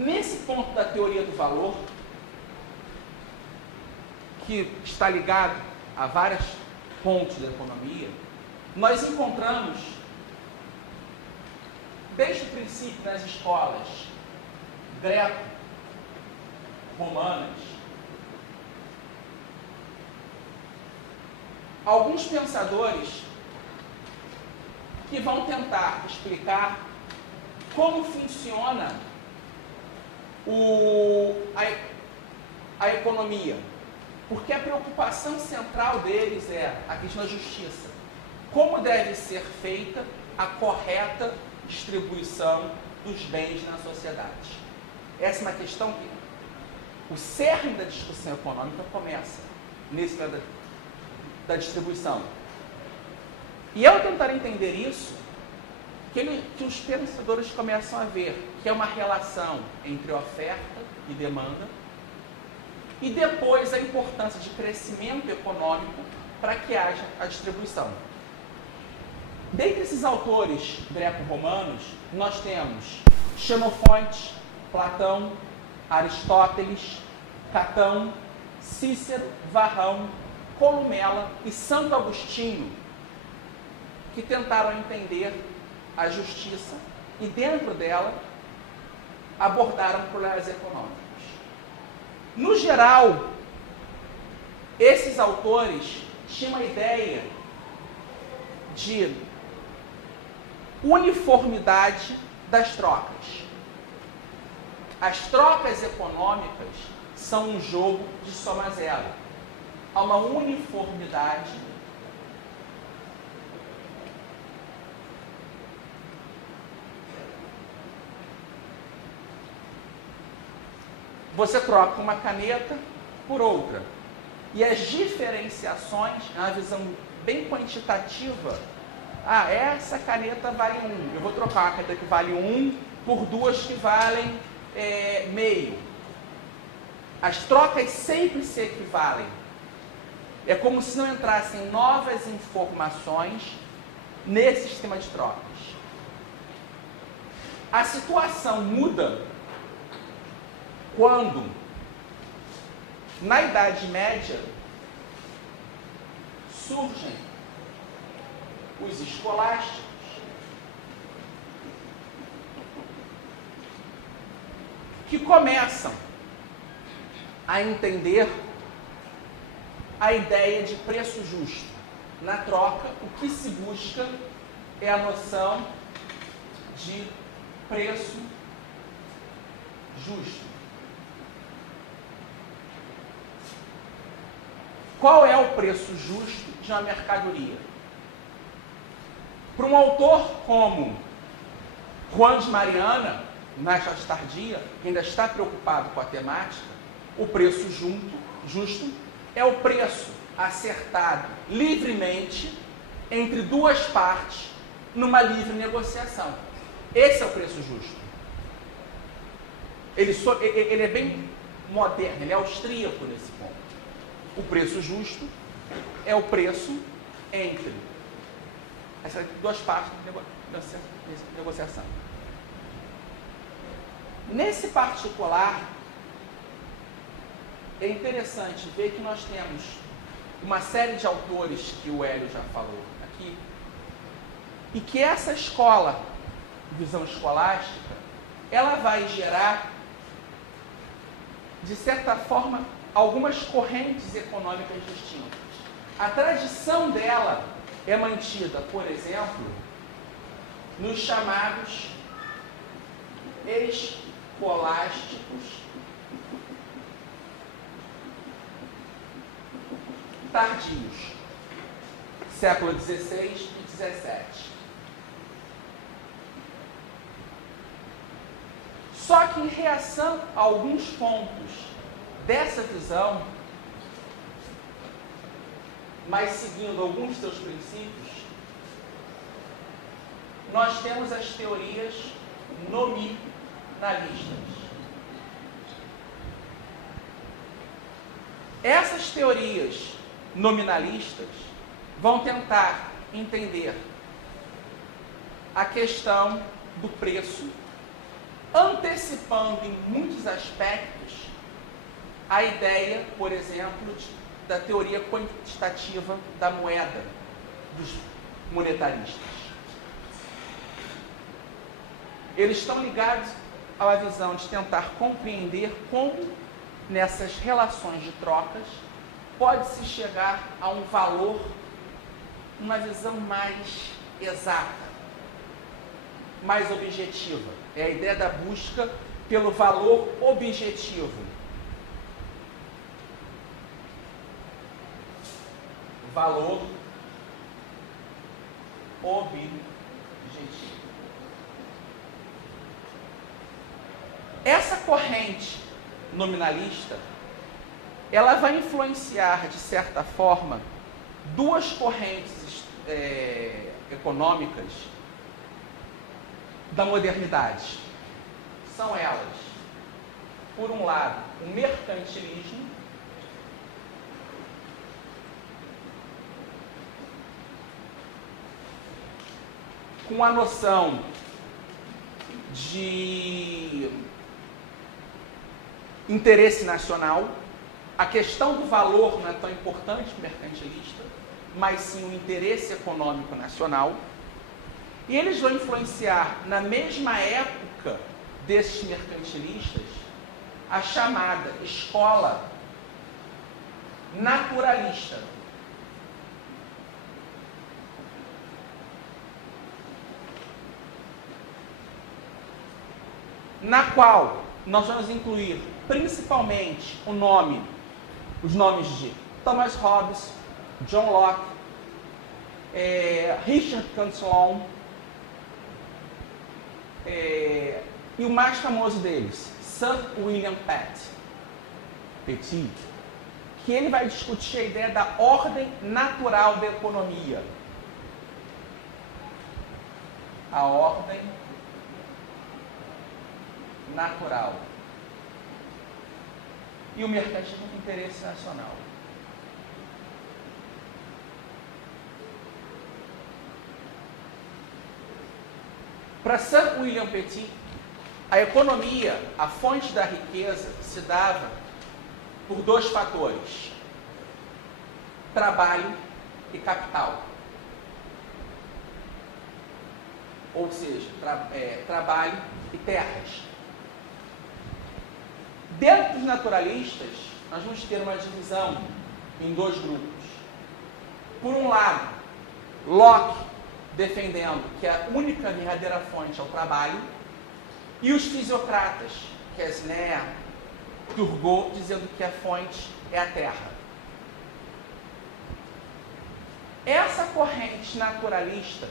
Nesse ponto da teoria do valor, que está ligado a vários pontos da economia, nós encontramos, desde o princípio nas escolas greco-romanas, alguns pensadores que vão tentar explicar como funciona a economia. Porque a preocupação central deles é a questão da justiça. Como deve ser feita a correta distribuição dos bens na sociedade. Essa é uma questão que o cerne da discussão econômica começa nesse da distribuição. E ao tentar entender isso, que os pensadores começam a ver que é uma relação entre oferta e demanda, e depois a importância de crescimento econômico para que haja a distribuição. Dentre esses autores greco-romanos, nós temos Xenofonte, Platão, Aristóteles, Catão, Cícero, Varrão, Columela e Santo Agostinho, que tentaram entender a justiça e, dentro dela, abordaram problemas econômicos. No geral, esses autores tinham a ideia de uniformidade das trocas. As trocas econômicas são um jogo de soma zero. Há uma uniformidade você troca uma caneta por outra. E as diferenciações, é uma visão bem quantitativa. Ah, essa caneta vale 1. Eu vou trocar uma caneta que vale 1 por duas que valem meio. As trocas sempre se equivalem. É como se não entrassem novas informações nesse sistema de trocas. A situação muda quando, na Idade Média, surgem os escolásticos, que começam a entender a ideia de preço justo. Na troca, o que se busca é a noção de preço justo. Qual é o preço justo de uma mercadoria? Para um autor como Juan de Mariana, na Idade Tardia, que ainda está preocupado com a temática, o preço justo é o preço acertado livremente entre duas partes numa livre negociação. Esse é o preço justo. Ele é bem moderno, ele é austríaco nesse ponto. O preço justo é o preço entre essas duas partes de negociação. Nesse particular, é interessante ver que nós temos uma série de autores que o Hélio já falou aqui, e que essa escola, visão escolástica, ela vai gerar, de certa forma, algumas correntes econômicas distintas. A tradição dela é mantida, por exemplo, nos chamados escolásticos tardios, século XVI e XVII. Só que, em reação a alguns pontos dessa visão, mas seguindo alguns dos seus princípios, nós temos as teorias nominalistas. Essas teorias nominalistas vão tentar entender a questão do preço antecipando em muitos aspectos a ideia, por exemplo, da teoria quantitativa da moeda dos monetaristas. Eles estão ligados à visão de tentar compreender como, nessas relações de trocas, pode-se chegar a um valor, uma visão mais exata, mais objetiva. É a ideia da busca pelo valor objetivo. Valor objetivo. Essa corrente nominalista, ela vai influenciar, de certa forma, duas correntes econômicas da modernidade. São elas, por um lado, o mercantilismo, com a noção de interesse nacional. A questão do valor não é tão importante para o mercantilista, mas sim o interesse econômico nacional. E eles vão influenciar, na mesma época desses mercantilistas, a chamada escola naturalista. Na qual nós vamos incluir principalmente os nomes de Thomas Hobbes, John Locke, Richard Cantillon, e o mais famoso deles, Sir William Petit, que ele vai discutir a ideia da ordem natural da economia. A ordem natural. E o mercantilismo de interesse nacional. Para Sir William Petit, a economia, a fonte da riqueza, se dava por dois fatores: trabalho e capital. Ou seja, trabalho e terras. Dentro dos naturalistas, nós vamos ter uma divisão em dois grupos. Por um lado, Locke defendendo que a única verdadeira fonte é o trabalho, e os fisiocratas, Quesnay, Turgot, dizendo que a fonte é a terra. Essa corrente naturalista,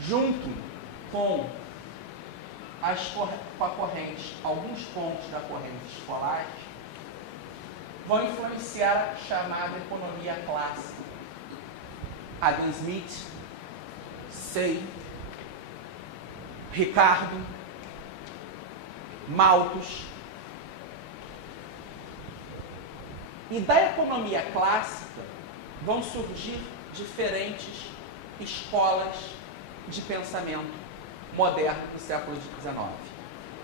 junto com a corrente, alguns pontos da corrente escolástica, vão influenciar a chamada economia clássica. Adam Smith, Say, Ricardo, Malthus. E da economia clássica vão surgir diferentes escolas de pensamento moderno do século XIX.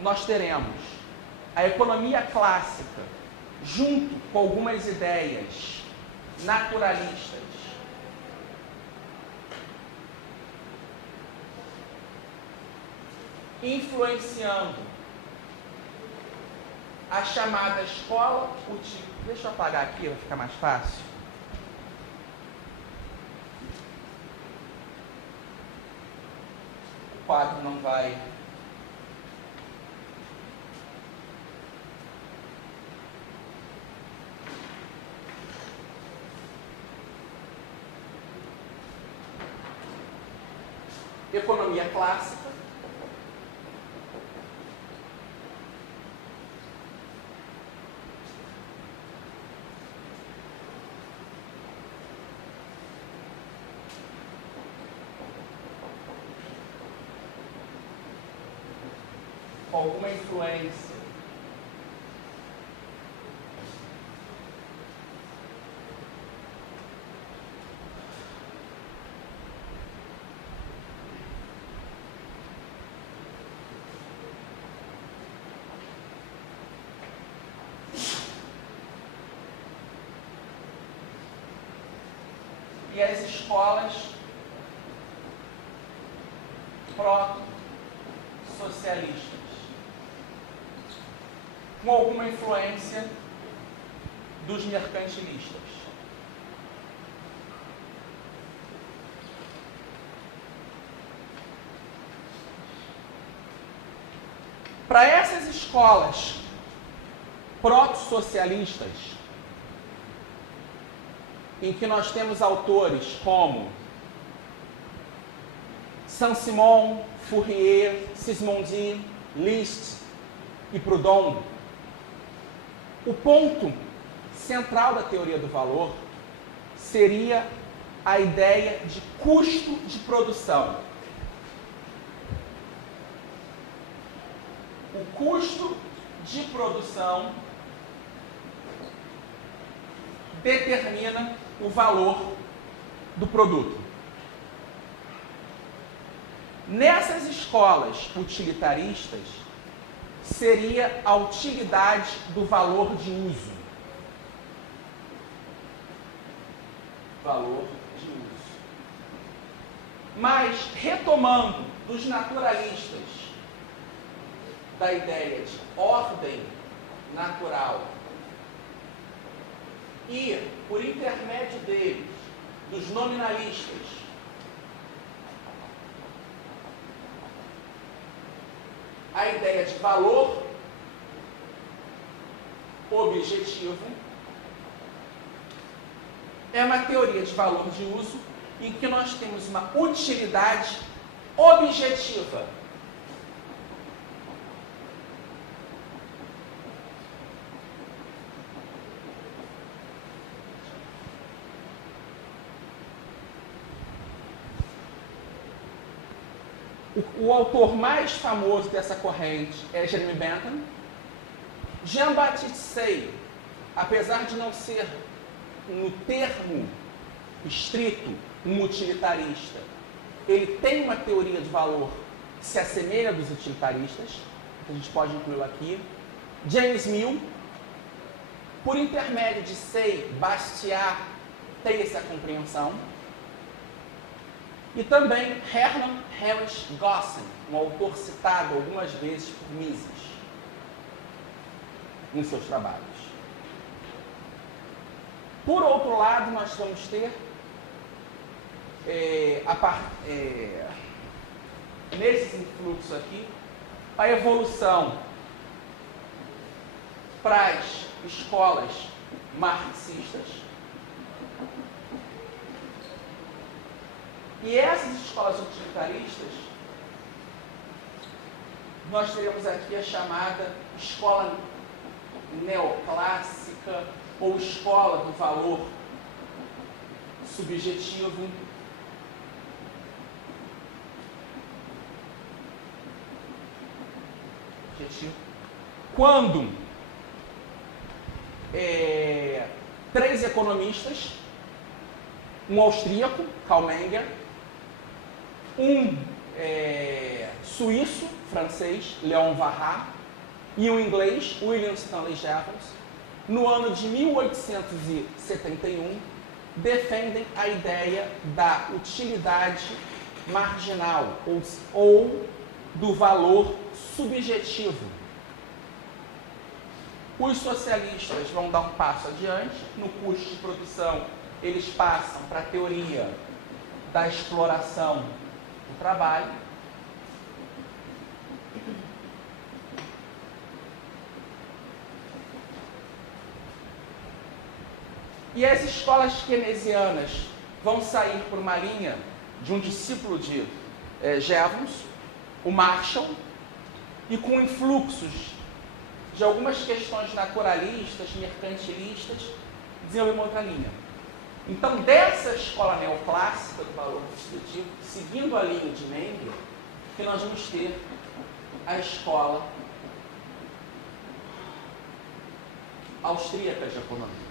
Nós teremos a economia clássica, junto com algumas ideias naturalistas, influenciando a chamada escola utilista. Deixa eu apagar aqui, vai ficar mais fácil. O quadro não vai... Economia clássica. Alguma influência e as escolas proto-socialistas, com alguma influência dos mercantilistas. Para essas escolas proto-socialistas, em que nós temos autores como Saint-Simon, Fourier, Sismondi, Liszt e Proudhon, o ponto central da teoria do valor seria a ideia de custo de produção. O custo de produção determina o valor do produto. Nessas escolas utilitaristas, seria a utilidade do valor de uso. Valor de uso. Mas, retomando dos naturalistas, da ideia de ordem natural e, por intermédio deles, dos nominalistas, a ideia de valor objetivo, é uma teoria de valor de uso em que nós temos uma utilidade objetiva. O autor mais famoso dessa corrente é Jeremy Bentham. Jean-Baptiste Say, apesar de não ser, no termo estrito, um utilitarista, ele tem uma teoria de valor que se assemelha dos utilitaristas, que a gente pode incluí-lo aqui. James Mill, por intermédio de Say, Bastiat tem essa compreensão. E também Hermann Heinrich Gossen, um autor citado algumas vezes por Mises em seus trabalhos. Por outro lado, nós vamos ter nesses influxos aqui, a evolução para as escolas marxistas. E essas escolas utilitaristas, nós teremos aqui a chamada escola neoclássica ou escola do valor subjetivo. Quando três economistas, um austríaco, Karl Menger, um suíço, francês, Léon Warrat, e um inglês, William Stanley Jevons, no ano de 1871, defendem a ideia da utilidade marginal, ou do valor subjetivo. Os socialistas vão dar um passo adiante. No custo de produção, eles passam para a teoria da exploração do trabalho. E as escolas keynesianas vão sair por uma linha de um discípulo de Jevons, o Marshall, e com influxos de algumas questões naturalistas, mercantilistas, desenvolver uma outra linha. Então, dessa escola neoclássica do valor subjetivo, seguindo a linha de Menger, que nós vamos ter a escola austríaca de economia.